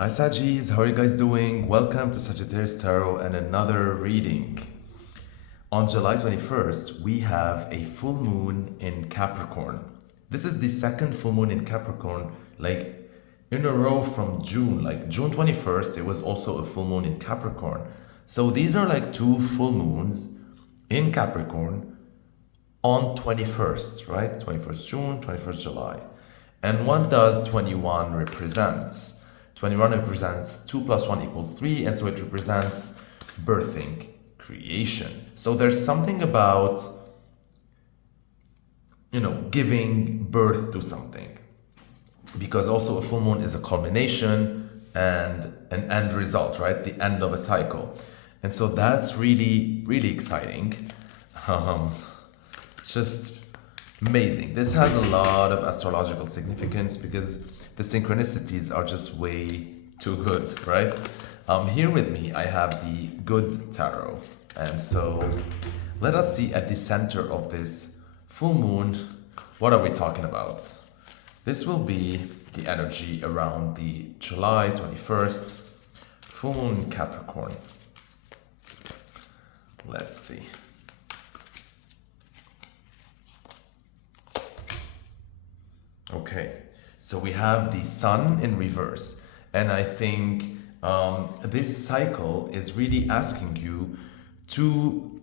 Hi Sagis, how are you guys doing? Welcome to Sagittarius Tarot and another reading. On July 21st, we have a full moon in Capricorn. This is the second full moon in Capricorn, like in a row from June. Like June 21st, it was also a full moon in Capricorn. So these are like two full moons in Capricorn on 21st, right? 21st June, 21st July. And what does 21 represents? 21 represents 2 plus 1 equals 3, and so it represents birthing, creation. So there's something about, giving birth to something. Because also a full moon is a culmination and an end result, right? The end of a cycle. And so that's really, really exciting. It's just amazing. This has a lot of astrological significance because the synchronicities are just way too good, right? Here with me, I have the Good Tarot. And so let us see at the center of this full moon, what are we talking about? This will be the energy around the July 21st full moon in Capricorn. Let's see. Okay, so we have the sun in reverse, and I think this cycle is really asking you to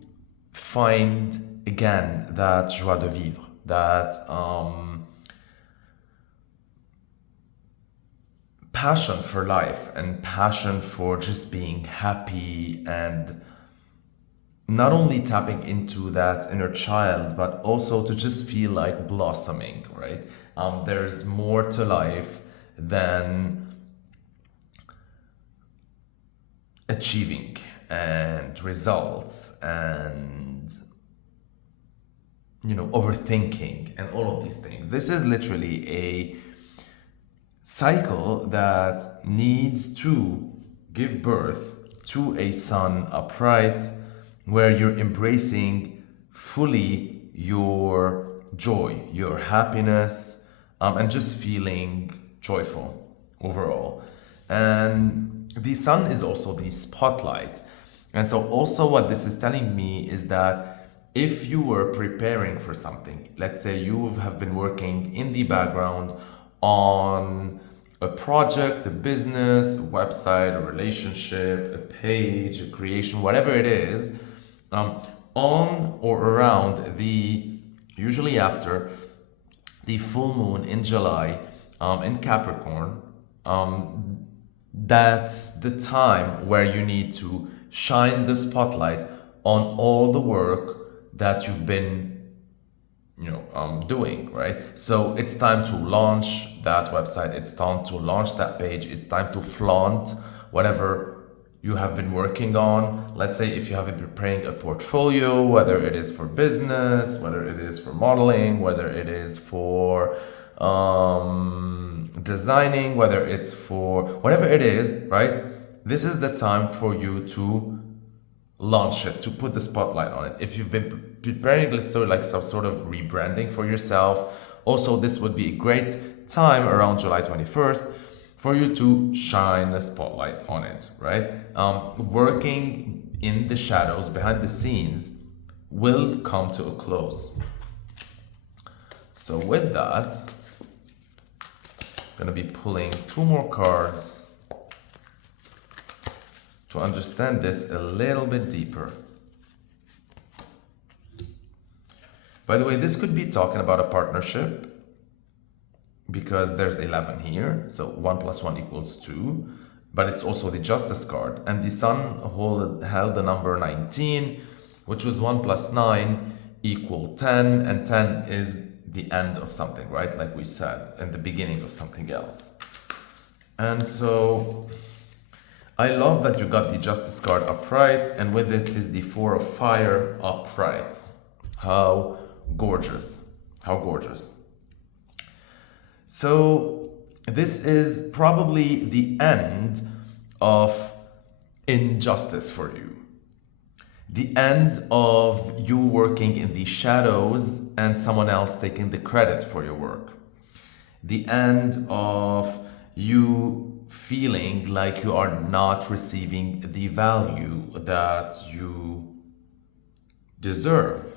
find again that joie de vivre, that passion for life and passion for just being happy, and not only tapping into that inner child, but also to just feel like blossoming, right? There's more to life than achieving and results and overthinking and all of these things. This is literally a cycle that needs to give birth to a sun upright, where you're embracing fully your joy, your happiness, and just feeling joyful overall. And the sun is also the spotlight. And so also what this is telling me is that if you were preparing for something, let's say you have been working in the background on a project, a business, a website, a relationship, a page, a creation, whatever it is, on or around usually after the full moon in July in Capricorn, that's the time where you need to shine the spotlight on all the work that you've been doing, right? So it's time to launch that website, it's time to launch that page, it's time to flaunt whatever you have been working on. Let's say if you have been preparing a portfolio, whether it is for business, whether it is for modeling, whether it is for designing, whether it's for whatever it is, right? This is the time for you to launch it, to put the spotlight on it. If you've been preparing, let's say, like some sort of rebranding for yourself, also this would be a great time around July 21st for you to shine a spotlight on it, right? Working in the shadows, behind the scenes, will come to a close. So with that, I'm gonna be pulling two more cards to understand this a little bit deeper. By the way, this could be talking about a partnership, because there's 11 here, so 1 plus 1 equals 2, but it's also the Justice card, and the sun held the number 19, which was 1 plus 9 equal 10, and 10 is the end of something, right? Like we said, and the beginning of something else. And so I love that you got the Justice card upright, and with it is the Four of Fire upright. How gorgeous, how gorgeous. So this is probably the end of injustice for you. The end of you working in the shadows and someone else taking the credit for your work. The end of you feeling feeling like you are not receiving the value that you deserve.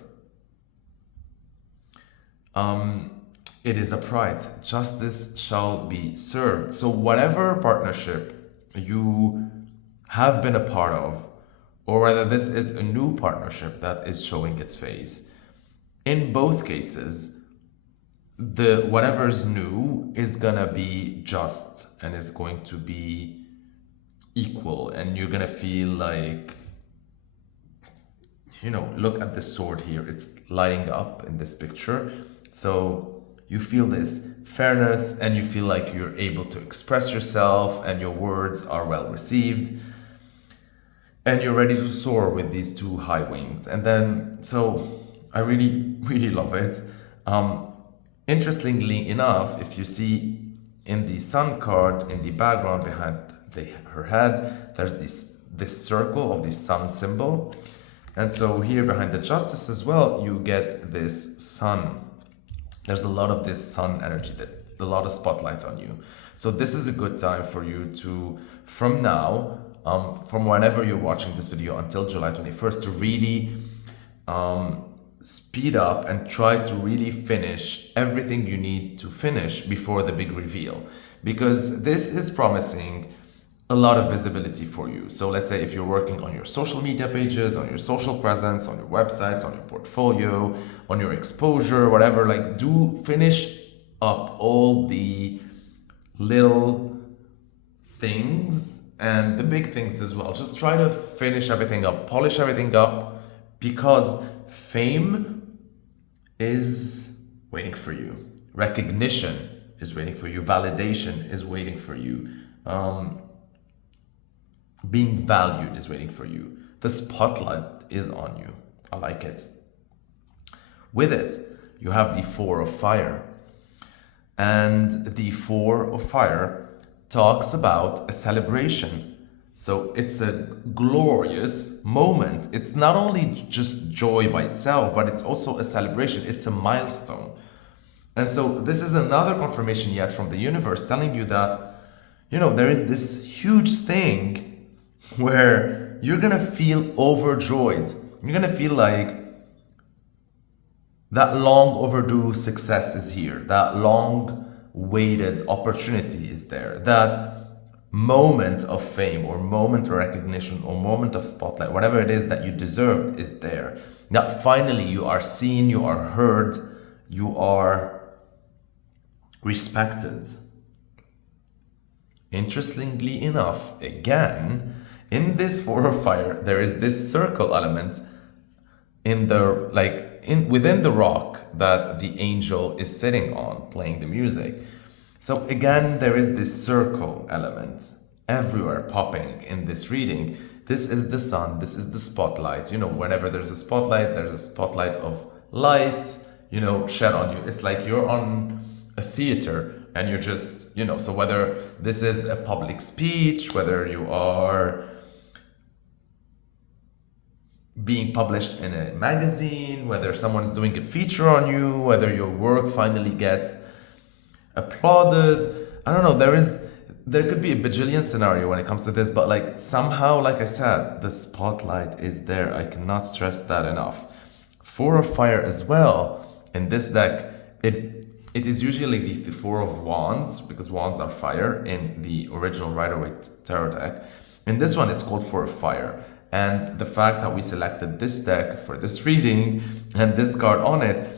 It is a pride. Justice shall be served. So whatever partnership you have been a part of, or whether this is a new partnership that is showing its face, in both cases, the whatever's new is gonna be just and is going to be equal, and you're gonna feel like, you know, look at the sword here, it's lighting up in this picture. So you feel this fairness and you feel like you're able to express yourself and your words are well received and you're ready to soar with these two high wings. And then, so I really love it. Interestingly enough, if you see in the sun card, in the background behind her head, there's this circle of the sun symbol. And so here behind the justice as well, you get this sun. There's a lot of this sun energy, a lot of spotlight on you. So this is a good time for you to, from now, from whenever you're watching this video until July 21st, to really speed up and try to really finish everything you need to finish before the big reveal. Because this is promising a lot of visibility for you. So let's say if you're working on your social media pages, on your social presence, on your websites, on your portfolio, on your exposure, whatever, like do finish up all the little things and the big things as well. Just try to finish everything up, polish everything up, because fame is waiting for you. Recognition is waiting for you. Validation is waiting for you. Being valued is waiting for you. The spotlight is on you. I like it. With it, you have the Four of Fire. And the Four of Fire talks about a celebration. So it's a glorious moment. It's not only just joy by itself, but it's also a celebration. It's a milestone. And so this is another confirmation yet from the universe telling you that, you know, there is this huge thing where you're gonna feel overjoyed. You're gonna feel like that long overdue success is here. That long waited opportunity is there. That moment of fame or moment of recognition or moment of spotlight, whatever it is that you deserved, is there. That finally you are seen, you are heard, you are respected. Interestingly enough, again, in this Four of Fire, there is this circle element in the within the rock that the angel is sitting on, playing the music. So again, there is this circle element everywhere popping in this reading. This is the sun, this is the spotlight. You know, whenever there's a spotlight of light, you know, shed on you. It's like you're on a theater and you're just, you know, so whether this is a public speech, whether you are being published in a magazine, whether someone's doing a feature on you, whether your work finally gets applauded. I don't know, there could be a bajillion scenario when it comes to this, but like somehow, like I said, the spotlight is there. I cannot stress that enough. Four of Fire as well in this deck, it is usually the Four of Wands, because wands are fire in the original Rider-Waite tarot deck. In this one, it's called Four of Fire. And the fact that we selected this deck for this reading and this card on it,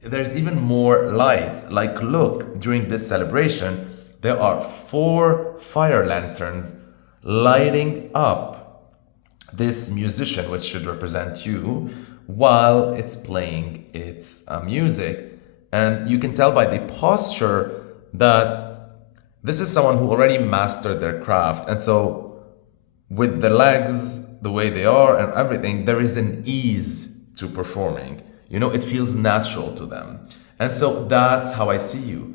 there's even more light. Like, look, during this celebration, there are 4 fire lanterns lighting up this musician, which should represent you, while it's playing its music. And you can tell by the posture that this is someone who already mastered their craft. And so with the legs, the way they are and everything, there is an ease to performing. You know, it feels natural to them. And so that's how I see you.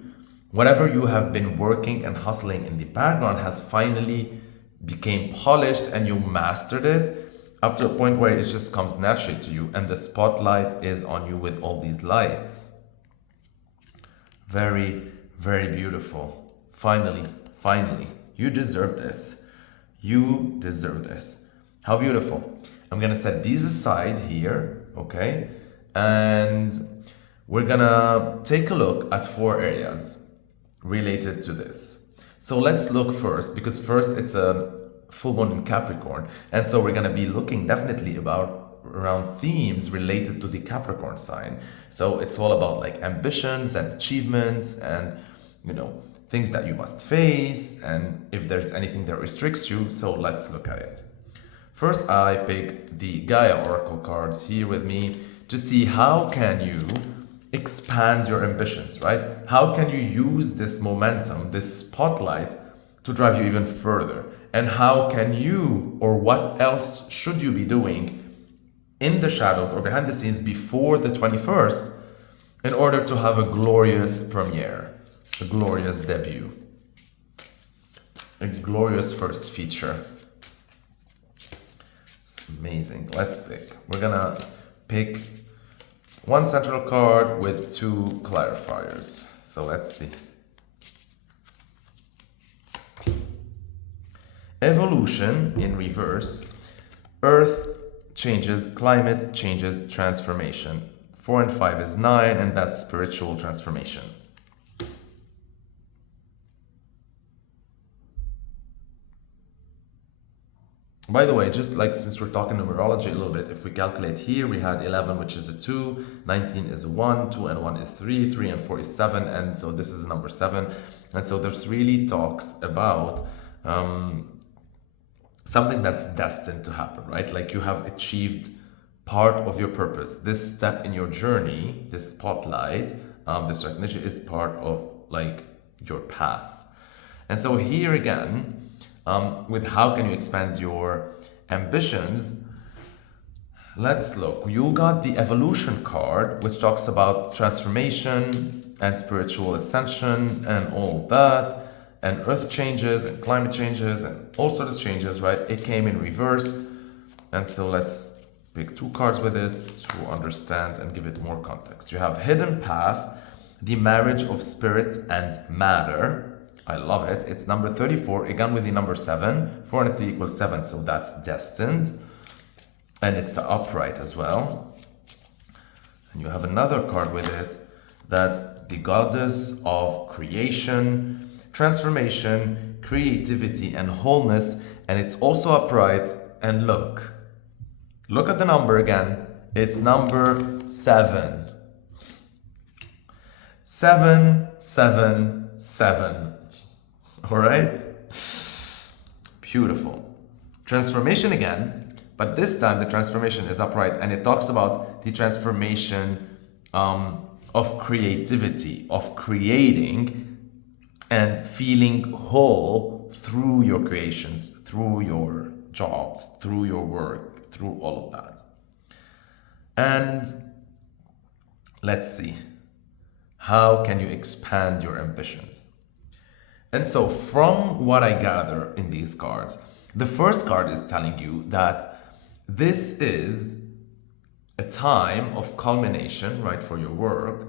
Whatever you have been working and hustling in the background has finally became polished and you mastered it up to a point where it just comes naturally to you, and the spotlight is on you with all these lights. Very, very beautiful. Finally, You deserve this. You deserve this. How beautiful. I'm gonna set these aside here, okay? And we're gonna take a look at 4 areas related to this. So let's look first, because first it's a full moon in Capricorn. And so we're gonna be looking definitely around themes related to the Capricorn sign. So it's all about like ambitions and achievements and, you know, things that you must face and if there's anything that restricts you. So let's look at it. First, I picked the Gaia Oracle cards here with me to see how can you expand your ambitions, right? How can you use this momentum, this spotlight to drive you even further? And how can you, or what else should you be doing in the shadows or behind the scenes before the 21st in order to have a glorious premiere, a glorious debut, a glorious first feature? It's amazing. Let's pick. We're gonna pick one central card with 2 clarifiers. So let's see. Evolution in reverse. Earth changes, climate changes, transformation. 4 and 5 is 9, and that's spiritual transformation. By the way, just like since we're talking numerology a little bit, if we calculate here, we had 11, which is a 2, 19 is a 1, 2 and 1 is 3, 3 and 4 is 7, and so this is number 7. And so there's really talks about something that's destined to happen, right? Like you have achieved part of your purpose. This step in your journey, this spotlight, this recognition is part of like your path. And so here again, with how can you expand your ambitions, let's look. You got the evolution card, which talks about transformation and spiritual ascension and all of that, and earth changes and climate changes and all sorts of changes, right? It came in reverse. And so let's pick 2 cards with it to understand and give it more context. You have hidden path, the marriage of spirit and matter. I love it. It's number 34, again with the number 7. 4 and 3 equals 7, so that's destined. And it's the upright as well. And you have another card with it. That's the goddess of creation, transformation, creativity, and wholeness. And it's also upright. And look at the number again. It's number 7. 7, 7, 7. All right? Beautiful. Transformation again, but this time the transformation is upright, and it talks about the transformation of creativity, of creating and feeling whole through your creations, through your jobs, through your work, through all of that. And let's see, how can you expand your ambitions? And so from what I gather in these cards, the first card is telling you that this is a time of culmination, right, for your work.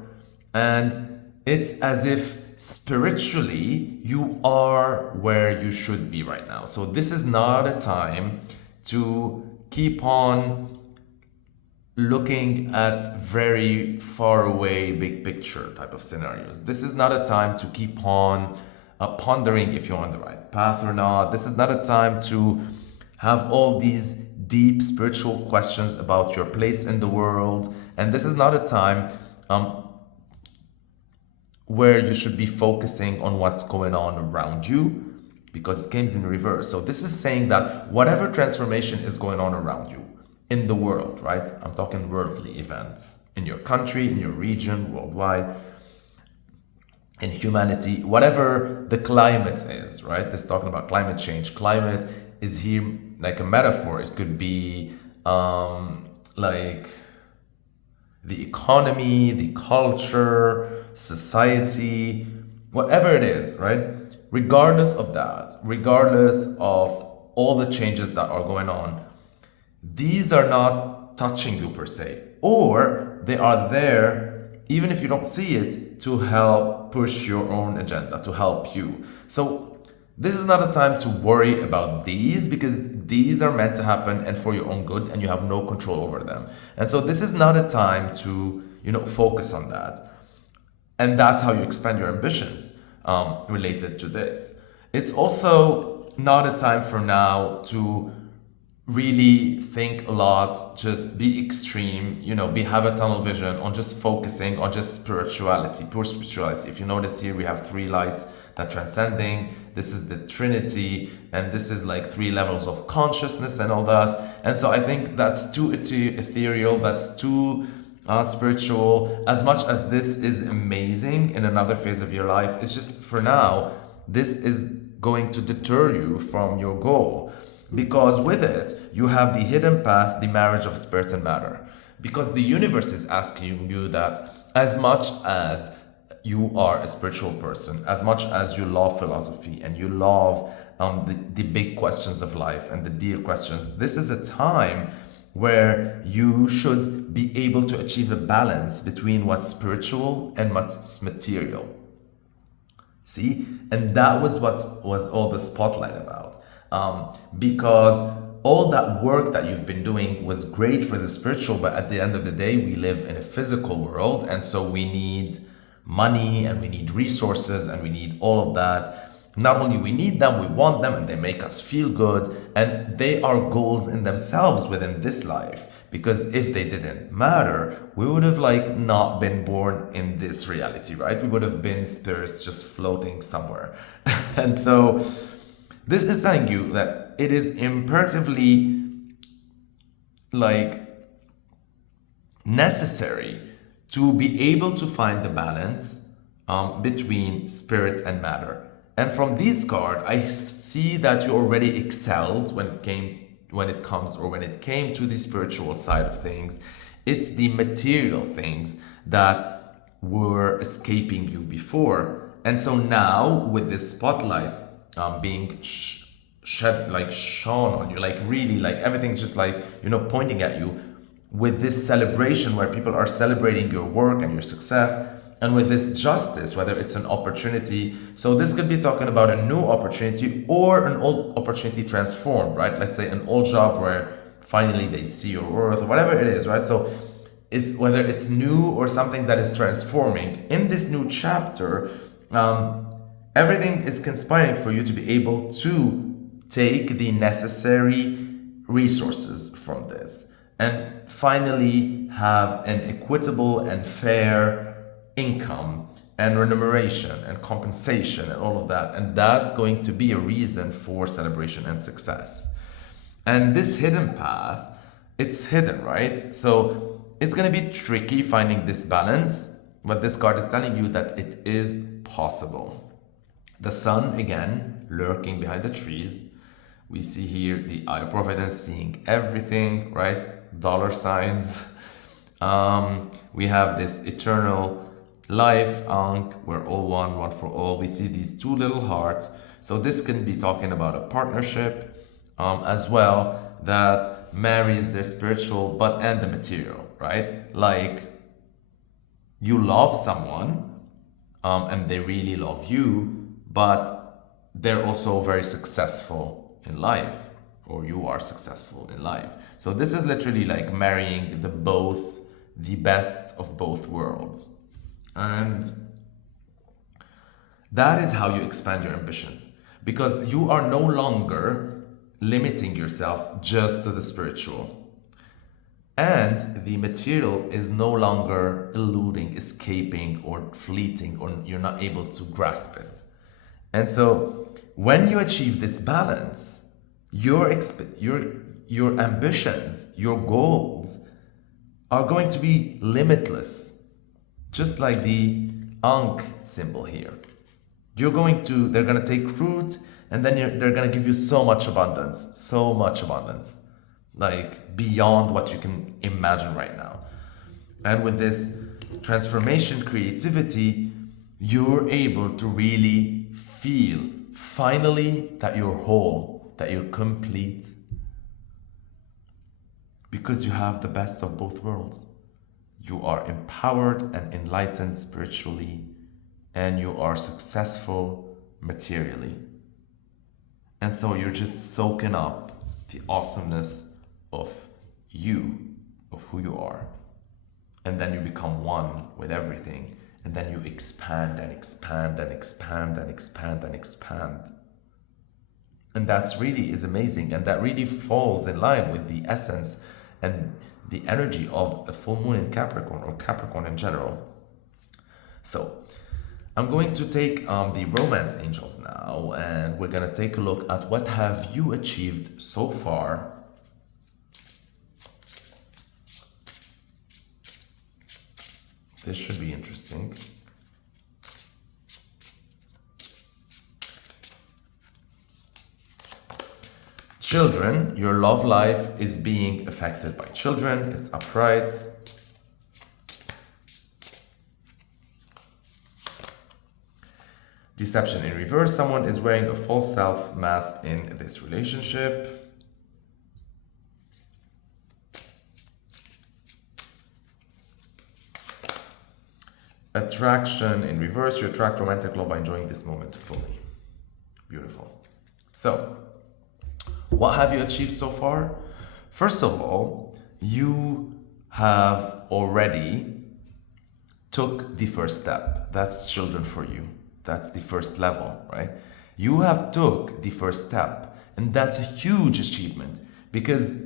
And it's as if spiritually you are where you should be right now. So this is not a time to keep on looking at very far away, big picture type of scenarios. This is not a time to keep on pondering if you're on the right path or not. This is not a time to have all these deep spiritual questions about your place in the world. And this is not a time where you should be focusing on what's going on around you, because it comes in reverse. So this is saying that whatever transformation is going on around you in the world, right? I'm talking worldly events in your country, in your region, worldwide, in humanity, whatever the climate is, right? This is talking about climate change. Climate is here like a metaphor. It could be like the economy, the culture, society, whatever it is, right? Regardless of that, regardless of all the changes that are going on, these are not touching you per se, or they are there even if you don't see it, to help push your own agenda, to help you. So This is not a time to worry about these, because these are meant to happen and for your own good, and you have no control over them. And so this is not a time to, focus on that. And that's how you expand your ambitions related to this. It's also not a time for now to really think a lot, just be extreme, have a tunnel vision on just focusing on just spirituality, pure spirituality. If you notice here, we have three lights that transcending. This is the Trinity, and this is like three levels of consciousness and all that. And so I think that's too ethereal, that's too spiritual. As much as this is amazing in another phase of your life, it's just for now, this is going to deter you from your goal. Because with it, you have the hidden path, the marriage of spirit and matter. Because the universe is asking you that as much as you are a spiritual person, as much as you love philosophy and you love the big questions of life and the deep questions, this is a time where you should be able to achieve a balance between what's spiritual and what's material. See? And that was what was all the spotlight about. Because all that work that you've been doing was great for the spiritual, but at the end of the day, we live in a physical world, and so we need money and we need resources and we need all of that. Not only we need them, we want them, and they make us feel good, and they are goals in themselves within this life. Because if they didn't matter, we would have not been born in this reality, right? We would have been spirits just floating somewhere. And so this is telling you that it is imperatively necessary to be able to find the balance between spirit and matter. And from this card, I see that you already excelled when it came to the spiritual side of things. It's the material things that were escaping you before. And so now with this spotlight being shone on you, really, everything's just pointing at you, with this celebration where people are celebrating your work and your success, and with this justice, whether it's an opportunity. So this could be talking about a new opportunity or an old opportunity transformed, right? Let's say an old job where finally they see your worth, or whatever it is, right? So it's whether it's new or something that is transforming. In this new chapter, everything is conspiring for you to be able to take the necessary resources from this and finally have an equitable and fair income and remuneration and compensation and all of that. And that's going to be a reason for celebration and success. And this hidden path, it's hidden, right? So it's going to be tricky finding this balance, but this card is telling you that it is possible. The sun, again, lurking behind the trees. We see here the eye of providence, seeing everything, right? Dollar signs. We have this eternal life, we're all one for all. We see these two little hearts. So this can be talking about a partnership as well that marries their spiritual and the material, right? Like you love someone and they really love you, but they're also very successful in life, or you are successful in life. So this is literally like marrying the best of both worlds. And that is how you expand your ambitions, because you are no longer limiting yourself just to the spiritual. And the material is no longer eluding, escaping, or fleeting, or you're not able to grasp it. And so when you achieve this balance, your ambitions, your goals are going to be limitless. Just like the Ankh symbol here. They're going to take root, and then they're going to give you so much abundance, like beyond what you can imagine right now. And with this transformation creativity, you're able to really feel finally that you're whole, that you're complete, because you have the best of both worlds. You are empowered and enlightened spiritually, and you are successful materially. And so you're just soaking up the awesomeness of you, of who you are. And then you become one with everything. And then you expand and expand and expand and expand and expand. And that's really is amazing. And that really falls in line with the essence and the energy of a full moon in Capricorn, or Capricorn in general. So I'm going to take the romance angels now, and we're going to take a look at what have you achieved so far. This should be interesting. Children, your love life is being affected by children. It's upright. Deception in reverse. Someone is wearing a false self mask in this relationship. Attraction in reverse. You attract romantic love by enjoying this moment fully. Beautiful. So, what have you achieved so far? First of all, you have already took the first step. That's children for you. That's the first level, right? You have took the first step, and that's a huge achievement, because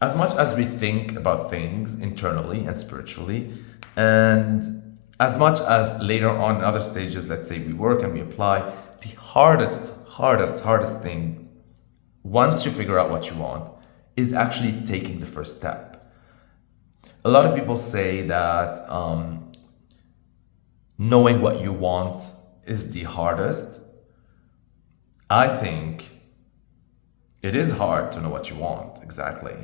as much as we think about things internally and spiritually, and as much as later on in other stages, let's say we work and we apply, the hardest thing, once you figure out what you want, is actually taking the first step. A lot of people say that knowing what you want is the hardest. I think it is hard to know what you want, exactly.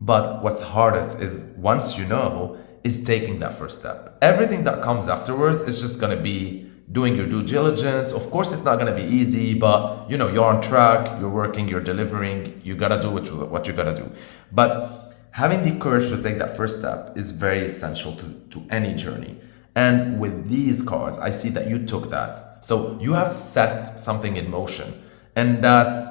But what's hardest is, once you know, is taking that first step. Everything that comes afterwards is just gonna be doing your due diligence. Of course, it's not gonna be easy, but you know, you're on track, you're working, you're delivering, you gotta do what you gotta do. But having the courage to take that first step is very essential to any journey. And with these cards, I see that you took that. So you have set something in motion, and that's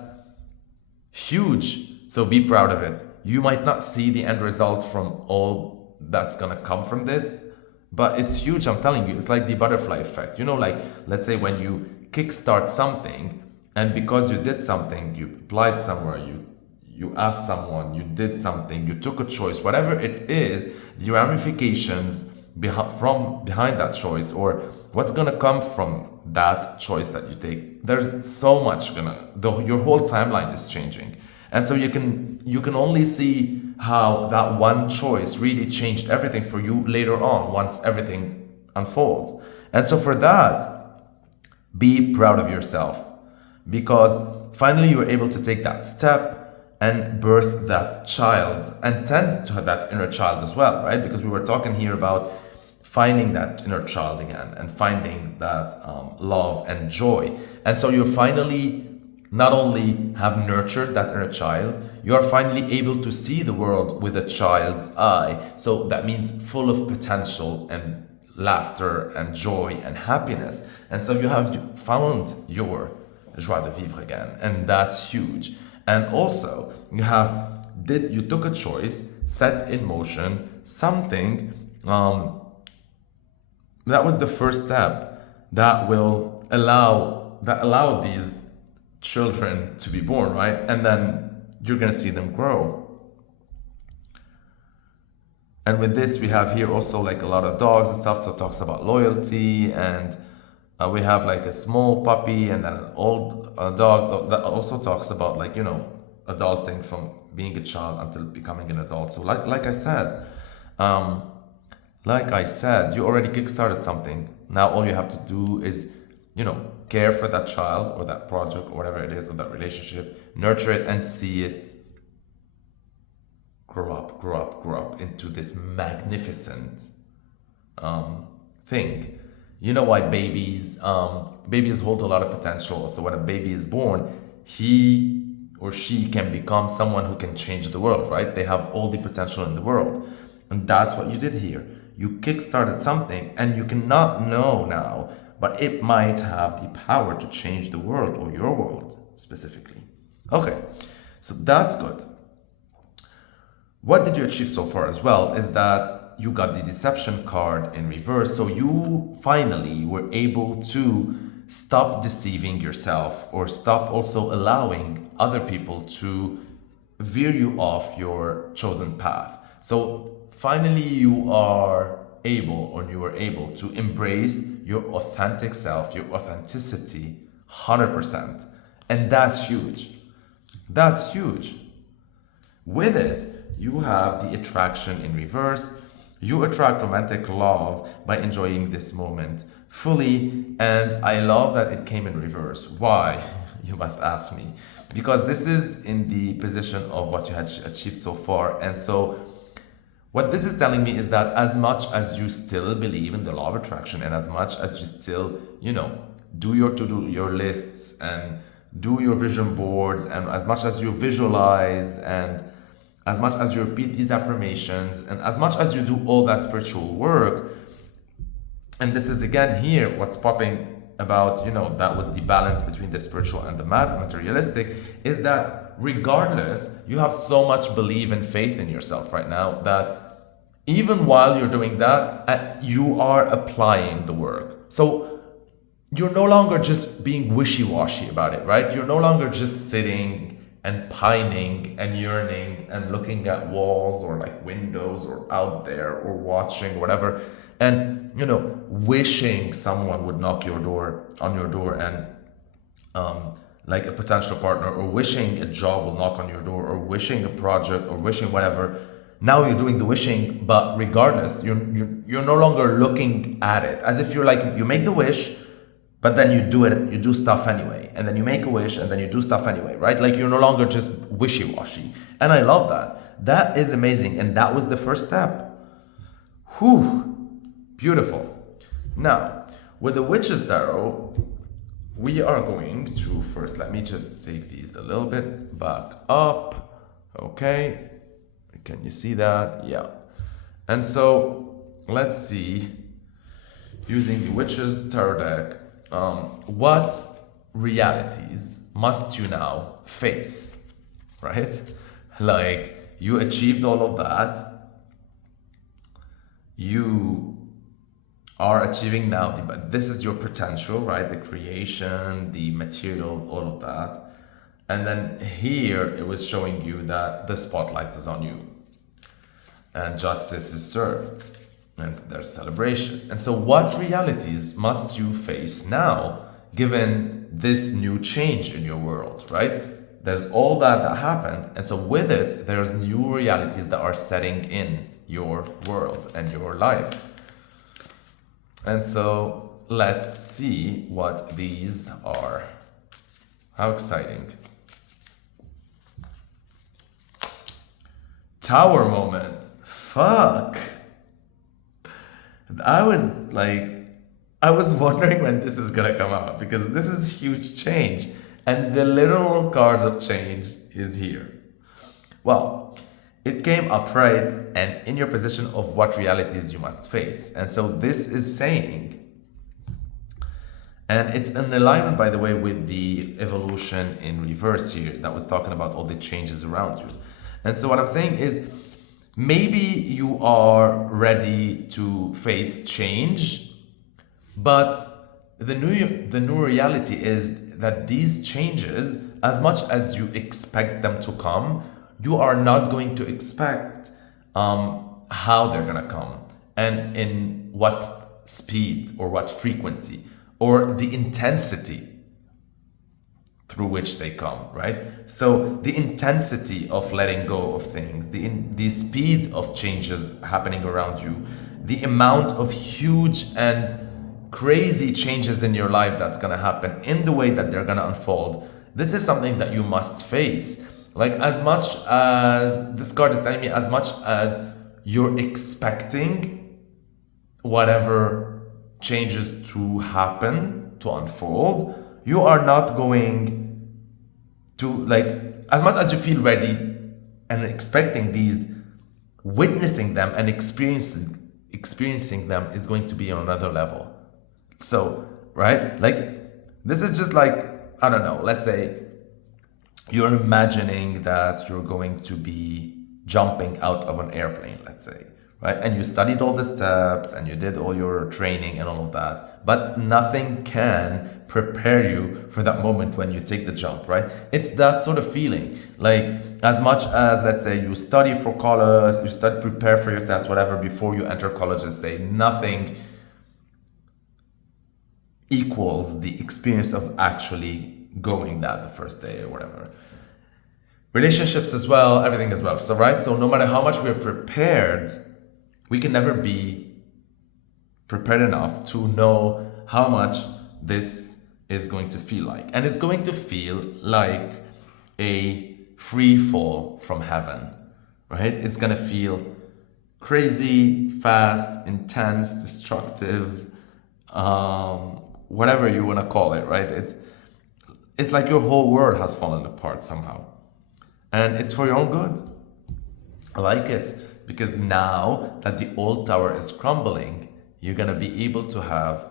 huge. So be proud of it. You might not see the end result from all that's gonna come from this, but it's huge. I'm telling you, it's like the butterfly effect. You know, like, let's say when you kickstart something, and because you did something, you applied somewhere, you asked someone, you did something, you took a choice, whatever it is, the ramifications behind that choice, or what's gonna come from that choice that you take, there's so much your whole timeline is changing. And so you can only see how that one choice really changed everything for you later on, once everything unfolds. And so for that, be proud of yourself, because finally you were able to take that step and birth that child, and tend to that inner child as well, right? Because we were talking here about finding that inner child again, and finding that love and joy. And so you're finally not only have nurtured that inner child, you are finally able to see the world with a child's eye. So that means full of potential and laughter and joy and happiness. And so you have found your joie de vivre again, and that's huge. And also you took a choice, set in motion something that was the first step that will allow these children to be born, right? And then you're gonna see them grow. And with this, we have here also like a lot of dogs and stuff, so it talks about loyalty, and we have like a small puppy, and then an old dog that also talks about, like, you know, adulting from being a child until becoming an adult. So like I said, you already kickstarted something. Now all you have to do is, you know, care for that child or that project or whatever it is, or that relationship, nurture it and see it grow up into this magnificent thing. You know why babies hold a lot of potential. So when a baby is born, he or she can become someone who can change the world, right? They have all the potential in the world. And that's what you did here. You kickstarted something, and you cannot know now, but it might have the power to change the world or your world. specifically. Okay, so that's good. What did you achieve so far as well is that you got the deception card in reverse. So you finally were able to stop deceiving yourself, or stop also allowing other people to veer you off your chosen path. So finally you are able, or you were able to embrace your authentic self, your authenticity 100%. And that's huge. That's huge. With it, you have the attraction in reverse. You attract romantic love by enjoying this moment fully. And I love that it came in reverse. Why? You must ask me. Because this is in the position of what you had achieved so far. And so what this is telling me is that as much as you still believe in the law of attraction, and as much as you still, do your lists and do your vision boards, and as much as you visualize, and as much as you repeat these affirmations, and as much as you do all that spiritual work, and this is again here what's popping about, that was the balance between the spiritual and the materialistic, is that regardless, you have so much belief and faith in yourself right now that even while you're doing that, you are applying the work. So you're no longer just being wishy-washy about it, right? You're no longer just sitting and pining and yearning and looking at walls or like windows or out there or watching whatever, and wishing someone would knock on your door and like a potential partner, or wishing a job will knock on your door, or wishing a project, or wishing whatever. Now you're doing the wishing, but regardless, you're no longer looking at it as if you're like, you make the wish, but then you do stuff anyway. And then you make a wish, and then you do stuff anyway, right? Like you're no longer just wishy-washy. And I love that. That is amazing. And that was the first step. Whew. Beautiful. Now, with the Witch's Tarot, we are going to first, let me just take these a little bit back up. Okay. Can you see that? Yeah. And so let's see, using the Witch's Tarot deck, what realities must you now face, right? Like, you achieved all of that. You are achieving now, but this is your potential, right? The creation, the material, all of that. And then here it was showing you that the spotlight is on you and justice is served. And there's celebration. And so what realities must you face now, given this new change in your world, right? There's all that happened. And so with it, there's new realities that are setting in your world and your life. And so let's see what these are. How exciting. Tower moment. Fuck. I was wondering when this is gonna come out, because this is huge change, and the literal cards of change is here. Well, it came upright and in your position of what realities you must face. And so this is saying, and it's in alignment, by the way, with the evolution in reverse here that was talking about all the changes around you. And so what I'm saying is, maybe you are ready to face change, but the new reality is that these changes, as much as you expect them to come, you are not going to expect how they're gonna come, and in what speed or what frequency or the intensity through which they come, right? So the intensity of letting go of things, the speed of changes happening around you, the amount of huge and crazy changes in your life that's gonna happen in the way that they're gonna unfold, this is something that you must face. Like, as much as this card is telling me, as much as you're expecting whatever changes to happen, to unfold, you are not going to, like, as much as you feel ready and expecting these, witnessing them and experiencing them is going to be on another level. So, right? Like, this is just like, I don't know, let's say you're imagining that you're going to be jumping out of an airplane, let's say, right? And you studied all the steps and you did all your training and all of that, but nothing can prepare you for that moment when you take the jump, right? It's that sort of feeling. Like, as much as, let's say, you study for college, you study, prepare for your test, whatever, before you enter college, and say nothing equals the experience of actually going that the first day or whatever. Relationships as well, everything as well. So, right? So no matter how much we're prepared, we can never be prepared enough to know how much this is going to feel like. And it's going to feel like a free fall from heaven, right? It's going to feel crazy, fast, intense, destructive, whatever you want to call it, right? It's like your whole world has fallen apart somehow. And it's for your own good. I like it because now that the old tower is crumbling, you're going to be able to have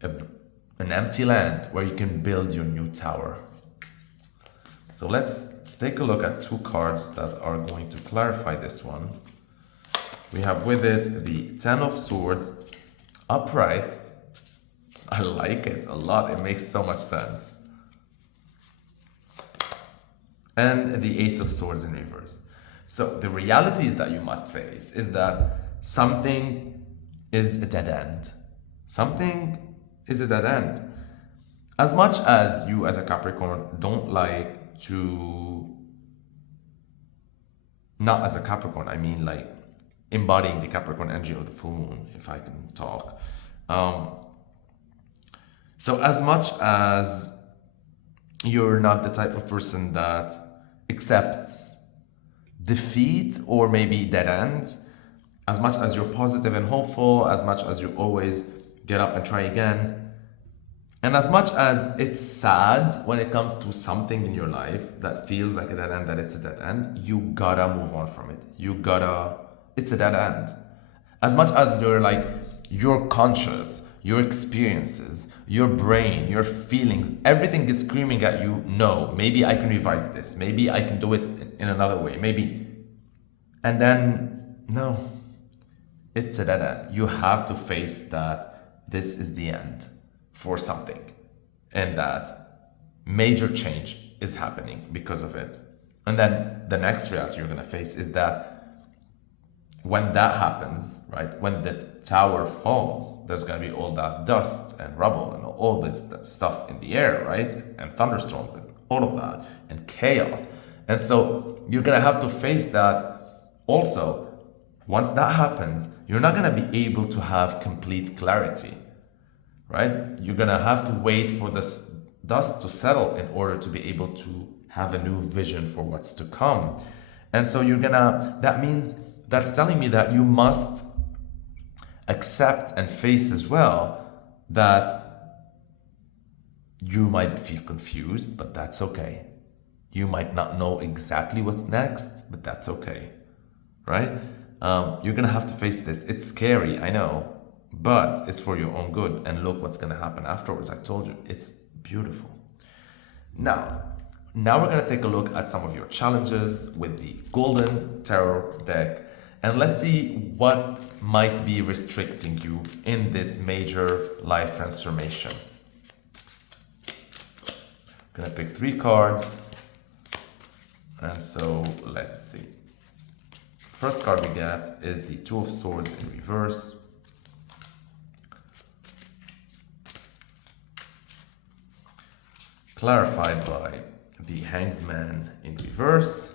an empty land where you can build your new tower. So let's take a look at two cards that are going to clarify this one. We have with it the Ten of Swords upright. I like it a lot. It makes so much sense. And the Ace of Swords in reverse. So the realities that you must face is that something is a dead end. Something is a dead end. As much as you as a Capricorn don't like to, not as a Capricorn, I mean like embodying the Capricorn energy of the full moon, if I can talk. So as much as you're not the type of person that accepts defeat or maybe dead ends, as much as you're positive and hopeful, as much as you always get up and try again, and as much as it's sad when it comes to something in your life that feels like a dead end, that it's a dead end, you gotta move on from it. It's a dead end. As much as you're conscious, your experiences, your brain, your feelings, everything is screaming at you, no, maybe I can revise this, maybe I can do it in another way, maybe. And then, no, it's a dead end. You have to face that this is the end for something and that major change is happening because of it. And then the next reality you're going to face is that when that happens, right, when the tower falls, there's going to be all that dust and rubble and all this stuff in the air, right? And thunderstorms and all of that and chaos. And so you're going to have to face that also. Once that happens, you're not going to be able to have complete clarity, right? You're going to have to wait for this dust to settle in order to be able to have a new vision for what's to come. And so that's telling me that you must accept and face as well that you might feel confused, but that's okay. You might not know exactly what's next, but that's okay, right? You're gonna have to face this. It's scary, I know, but it's for your own good. And look what's gonna happen afterwards. I told you, it's beautiful. Now we're gonna take a look at some of your challenges with the Golden Tarot deck. And let's see what might be restricting you in this major life transformation. I'm gonna pick 3 cards. And so let's see. First card we get is the Two of Swords in reverse. Clarified by the Hanged Man in reverse.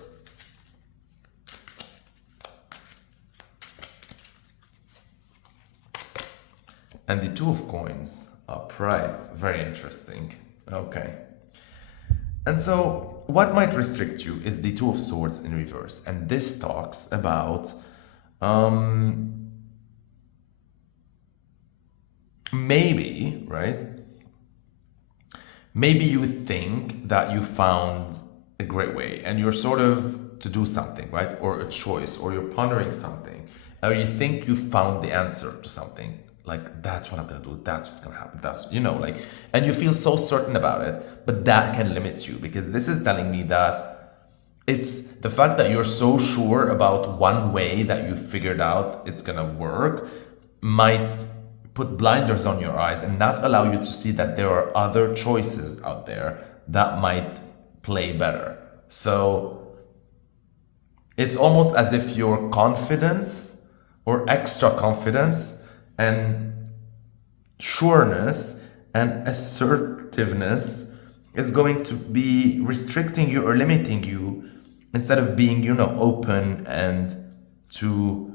And the Two of Coins upright. Very interesting. Okay. And so what might restrict you is the Two of Swords in reverse. And this talks about maybe, right? Maybe you think that you found a great way and you're sort of to do something, right? Or a choice, or you're pondering something, or you think you found the answer to something. Like, that's what I'm gonna do, that's what's gonna happen, that's, and you feel so certain about it, but that can limit you, because this is telling me that it's the fact that you're so sure about one way that you figured out it's gonna work might put blinders on your eyes and not allow you to see that there are other choices out there that might play better. So it's almost as if your confidence or extra confidence and sureness and assertiveness is going to be restricting you or limiting you instead of being, open and to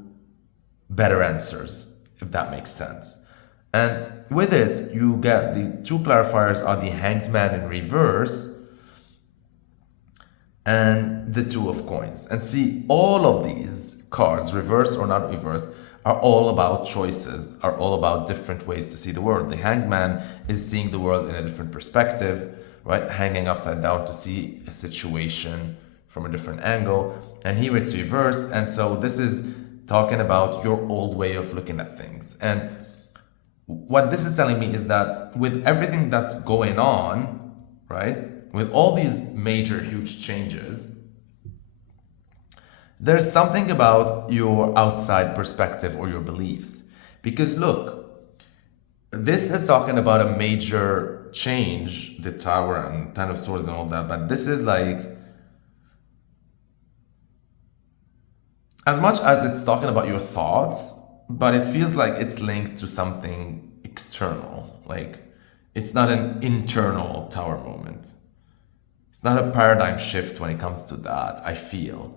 better answers, if that makes sense. And with it, you get the two clarifiers are the Hanged Man in reverse and the Two of Coins. And see, all of these cards, reverse or not reverse, are all about choices, are all about different ways to see the world. The Hanged Man is seeing the world in a different perspective, right? Hanging upside down to see a situation from a different angle. And here it's reversed. And so this is talking about your old way of looking at things. And what this is telling me is that with everything that's going on, right? With all these major, huge changes, there's something about your outside perspective or your beliefs. Because look, this is talking about a major change, the Tower and Ten of Swords and all that, but this is like, as much as it's talking about your thoughts, but it feels like it's linked to something external. Like, it's not an internal Tower moment. It's not a paradigm shift when it comes to that, I feel.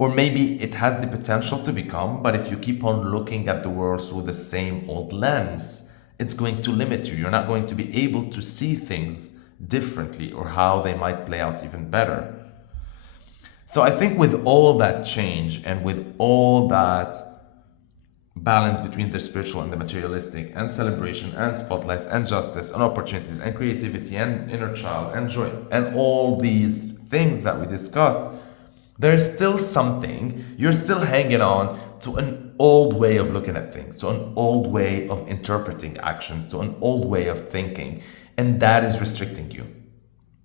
Or maybe it has the potential to become, but if you keep on looking at the world through the same old lens, it's going to limit you. You're not going to be able to see things differently or how they might play out even better. So I think with all that change and with all that balance between the spiritual and the materialistic and celebration and spotlights and justice and opportunities and creativity and inner child and joy and all these things that we discussed, there's still something, you're still hanging on to an old way of looking at things, to an old way of interpreting actions, to an old way of thinking, and that is restricting you.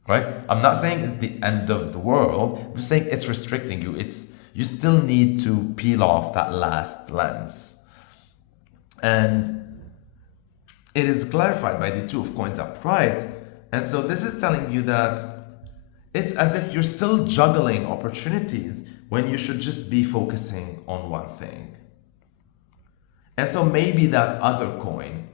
Right? I'm not saying it's the end of the world. I'm just saying it's restricting you. You still need to peel off that last lens. And it is clarified by the Two of Coins upright. And so this is telling you that it's as if you're still juggling opportunities when you should just be focusing on one thing. And so maybe that other coin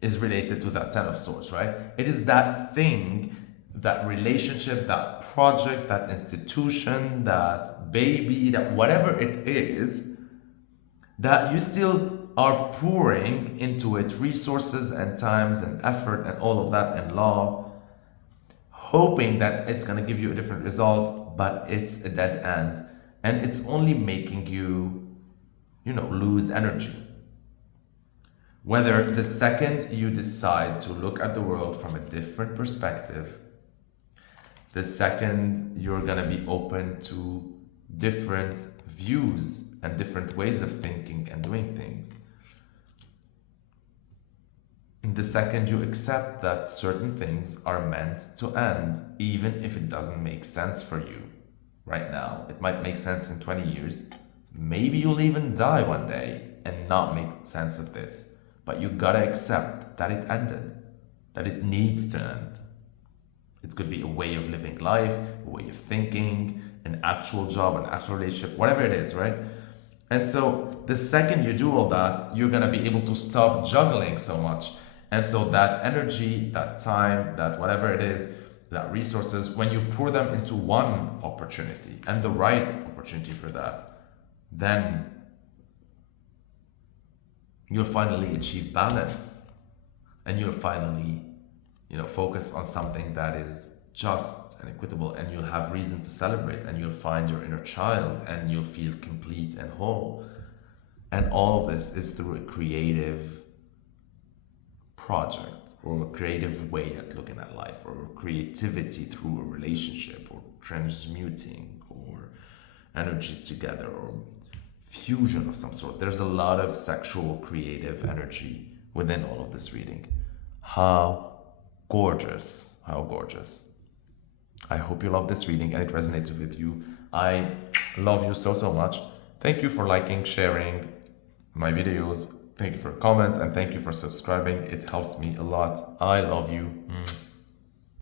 is related to that Ten of Swords, right? It is that thing, that relationship, that project, that institution, that baby, that whatever it is, that you still are pouring into it resources and times and effort and all of that and love, hoping that it's going to give you a different result, but it's a dead end. And it's only making you, lose energy. Whether the second you decide to look at the world from a different perspective, the second you're gonna be open to different views and different ways of thinking and doing things. And the second you accept that certain things are meant to end, even if it doesn't make sense for you right now. It might make sense in 20 years. Maybe you'll even die one day and not make sense of this. But you gotta accept that it ended, that it needs to end. It could be a way of living life, a way of thinking, an actual job, an actual relationship, whatever it is, right? And so the second you do all that, you're gonna be able to stop juggling so much. And so that energy, that time, that whatever it is, that resources, when you pour them into one opportunity and the right opportunity for that, then you'll finally achieve balance and you'll finally focus on something that is just and equitable, and you'll have reason to celebrate, and you'll find your inner child, and you'll feel complete and whole. And all of this is through a creative project or a creative way at looking at life, or creativity through a relationship, or transmuting, or energies together, or fusion of some sort. There's a lot of sexual creative energy within all of this reading. How gorgeous. I hope you love this reading and it resonated with you. I love you so, so much. Thank you for liking, sharing my videos. Thank you for comments and thank you for subscribing. It helps me a lot. I love you.